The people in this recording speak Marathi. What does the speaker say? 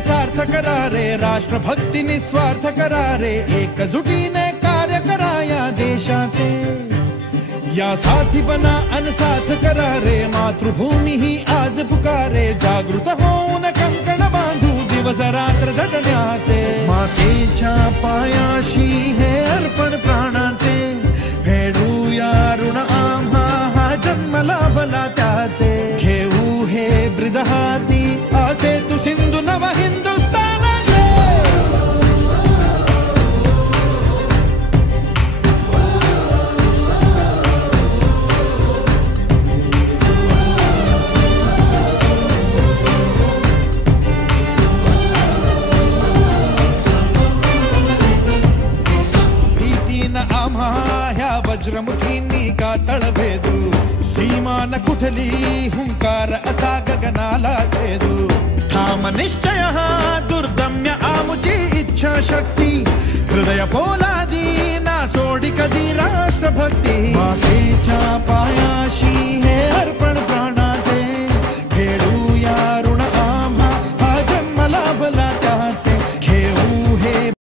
सार्थ करा रे, राष्ट्रभक्ती निस्वार्थ करा रे, एकजुटीने कार्य करा या देशाचे। या साथी बना अन साथ करा रे, मातृभूमी ही आज पुकारे, जागृत होऊन कंकण बांधू दिवस रात्र झटण्याचे। मातेच्या पायाशी हे अर्पण प्राणाचे, फेडूया ऋण आम्हा हा जन्म लाभला त्याचे। घेऊ हे ब्रीद हाती असे तू सिंधू नव हिंदुस्थानाचे। भीतीनं आम्हा ह्या वज्रमुठींनी का तळभेदू, सीमा न कुठली हुंकार असा गगनाला छेदू। ठाम निश्चय हा दुर्दम्य आमुची इच्छा शक्ती, हृदय पोलादी ना सोडी कधी राष्ट्रभक्ती। मातेच्या पाया